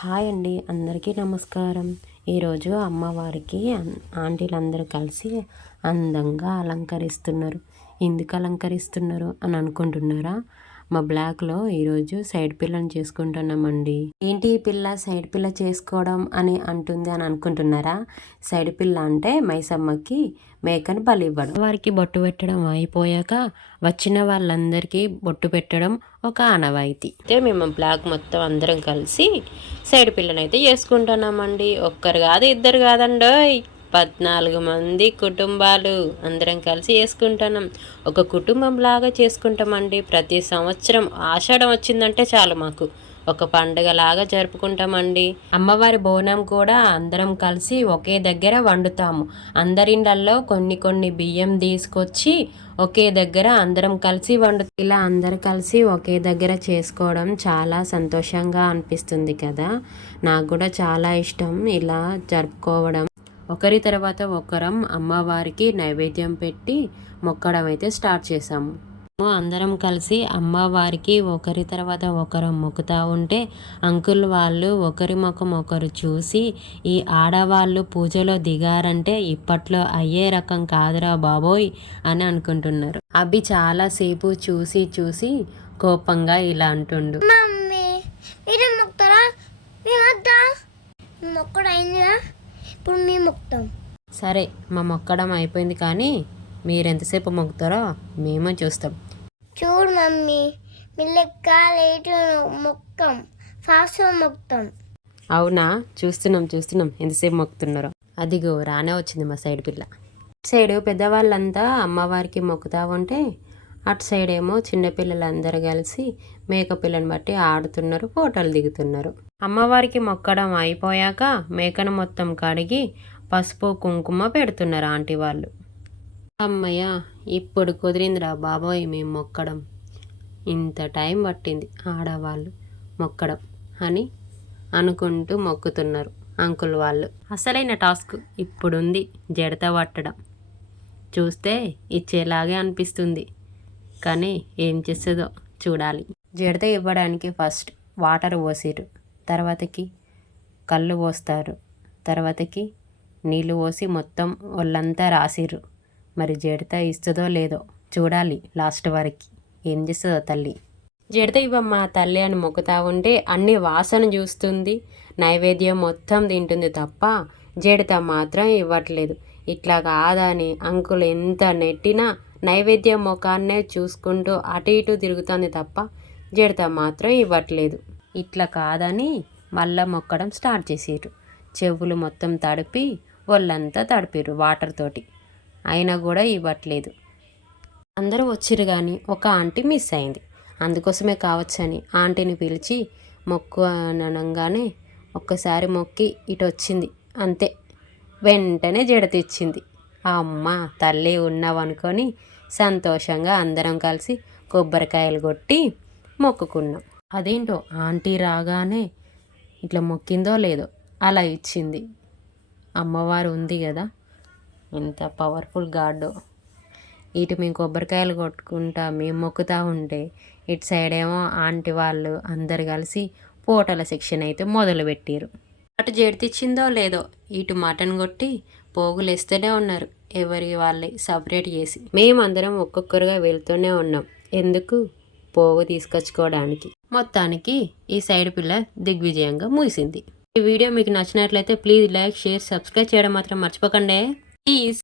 Hi అండి అందరికీ నమస్కారం. ఈరోజు అమ్మవారికి ఆంటీలందరూ కలిసి అందంగా అలంకరిస్తున్నారు. ఎందుకు అలంకరిస్తున్నారు అని అనుకుంటున్నారా? మా బ్లాక్లో ఈరోజు సైడ్ పిల్లని చేసుకుంటున్నామండి. ఏంటి ఈ పిల్ల సైడ్ పిల్ల చేసుకోవడం అని అంటుంది అని అనుకుంటున్నారా? సైడ్ పిల్ల అంటే మైసమ్మకి మేకని బలి ఇవ్వడం. వారికి బొట్టు పెట్టడం అయిపోయాక వచ్చిన వాళ్ళందరికీ బొట్టు పెట్టడం ఒక ఆనవాయితీ. అయితే మేము బ్లాక్ మొత్తం అందరం కలిసి సైడ్ పిల్లని అయితే చేసుకుంటున్నామండి. ఒక్కరు కాదు ఇద్దరు కాదండోయ్. పద్నాలుగు మంది కుటుంబాలు అందరం కలిసి చేసుకుంటున్నాం. ఒక కుటుంబం లాగా చేసుకుంటామండి. ప్రతి సంవత్సరం ఆషాఢం వచ్చిందంటే చాలు మాకు. ఒక పండుగ లాగా జరుపుకుంటామండి. అమ్మవారి బోనం కూడా అందరం కలిసి ఒకే దగ్గర వండుతాము. అందరిండ్లలో కొన్ని కొన్ని బియ్యం తీసుకొచ్చి ఒకే దగ్గర అందరం కలిసి వండు ఇలా అందరు కలిసి ఒకే దగ్గర చేసుకోవడం చాలా సంతోషంగా అనిపిస్తుంది కదా. నాకు కూడా చాలా ఇష్టం ఇలా జరుపుకోవడం. ఒకరి తర్వాత ఒకరం అమ్మవారికి నైవేద్యం పెట్టి మొక్కడం అయితే స్టార్ట్ చేసాము మేము అందరం కలిసి అమ్మవారికి ఒకరి తర్వాత ఒకరం మొక్కుతూ ఉంటే అంకుల్ వాళ్ళు ఒకరి ముఖం ఒకరు చూసి ఈ ఆడవాళ్ళు పూజలో దిగారంటే ఇప్పట్లో అయ్యే రకం కాదురా బాబోయ్ అని అనుకుంటున్నారు. అవి చాలాసేపు చూసి చూసి కోపంగా ఇలా అంటుండు. మొక్కడైందా ఇప్పుడు మేము మొక్కుతాం. సరే మా మొక్కడం అయిపోయింది కానీ మీరు ఎంతసేపు మొక్కుతారో మేము చూస్తాం. చూడు మమ్మీ మీ లెక్క లేటు మొక్కం ఫాస్ట్ మొక్కుతాం. అవునా? చూస్తున్నాం చూస్తున్నాం. ఎంతసేపు మొక్కుతున్నారో. అదిగో రానే వచ్చింది మా సైడ్ పిల్ల. సైడ్ పెద్దవాళ్ళంతా అమ్మవారికి మొక్కుతా ఉంటే అటు సైడ్ ఏమో చిన్నపిల్లలందరూ కలిసి మేకపిల్లని బట్టి ఆడుతున్నారు ఫోటోలు దిగుతున్నారు. అమ్మవారికి మొక్కడం అయిపోయాక మేకను మొత్తం కడిగి పసుపు కుంకుమ పెడుతున్నారు ఆంటీ వాళ్ళు. అమ్మయ్య ఇప్పుడు కుదిరిందిరా బాబోయ్ మేము మొక్కడం. ఇంత టైం పట్టింది ఆడవాళ్ళు మొక్కడం అని అనుకుంటూ మొక్కుతున్నారు అంకుల్ వాళ్ళు. అసలైన టాస్క్ ఇప్పుడుంది జడత పట్టడం. చూస్తే ఇచ్చేలాగే అనిపిస్తుంది. కానీ ఏం చేస్తుందో చూడాలి. జడత ఇవ్వడానికి ఫస్ట్ వాటర్ పోసిరు తర్వాతకి కళ్ళు పోస్తారు. తర్వాతకి నీళ్ళు పోసి మొత్తం ఒళ్ళంతా రాసిర్రు. మరి జడత ఇస్తుందో లేదో చూడాలి లాస్ట్ వరకు. ఏం చేస్తుందో తల్లి. జడత ఇవ్వమ్మా తల్లి అని మొక్కుతా ఉంటే అన్ని వాసన చూస్తుంది. నైవేద్యం మొత్తం తింటుంది తప్ప జడత మాత్రం ఇవ్వట్లేదు. ఇట్లా కాదని అంకులు ఎంత నెట్టినా నైవేద్య ముఖాన్నే చూసుకుంటూ అటు ఇటు తిరుగుతుంది తప్ప జడత మాత్రం ఇవ్వట్లేదు. ఇట్లా కాదని మళ్ళా మొక్కడం స్టార్ట్ చేసిర్రు చెవులు మొత్తం తడిపి ఒళ్ళంతా తడిపిరు వాటర్ తోటి. అయినా కూడా ఇవ్వట్లేదు. అందరూ వచ్చిర్రు కానీ ఒక ఆంటీ మిస్ అయింది. అందుకోసమే కావచ్చని ఆంటీని పిలిచి మొక్కు అనగానే ఒక్కసారి మొక్కి ఇటు వచ్చింది అంతే. వెంటనే జడ తెచ్చింది. అమ్మ తల్లి ఉన్నావనుకొని సంతోషంగా అందరం కలిసి కొబ్బరికాయలు కొట్టి మొక్కుకున్నాం. అదేంటో ఆంటీ రాగానే ఇట్లా మొక్కిందో లేదో అలా ఇచ్చింది. అమ్మవారు ఉంది కదా ఎంత పవర్ఫుల్ గాడో ఇటు మేము కొబ్బరికాయలు కొట్టుకుంటా మేము మొక్కుతా ఉంటే ఇటు సైడ్ ఏమో ఆంటీ వాళ్ళు అందరు కలిసి పోటల సెక్షన్ అయితే మొదలు పెట్టారు అటు జడితిచ్చిందో లేదో ఇటు మటన్ కొట్టి పోగులు వేస్తూనే ఉన్నారు. ఎవరి వాళ్ళే సపరేట్ చేసి. మేమందరం ఒక్కొక్కరుగా వెళ్తూనే ఉన్నాం. ఎందుకు? పోగు తీసుకొచ్చుకోవడానికి. మొత్తానికి ఈ సైడ్ పిల్ల దిగ్విజయంగా ముగిసింది. ఈ వీడియో మీకు నచ్చినట్లయితే ప్లీజ్ లైక్ షేర్ సబ్స్క్రైబ్ చేయడం మాత్రం మర్చిపోకండి. ప్లీజ్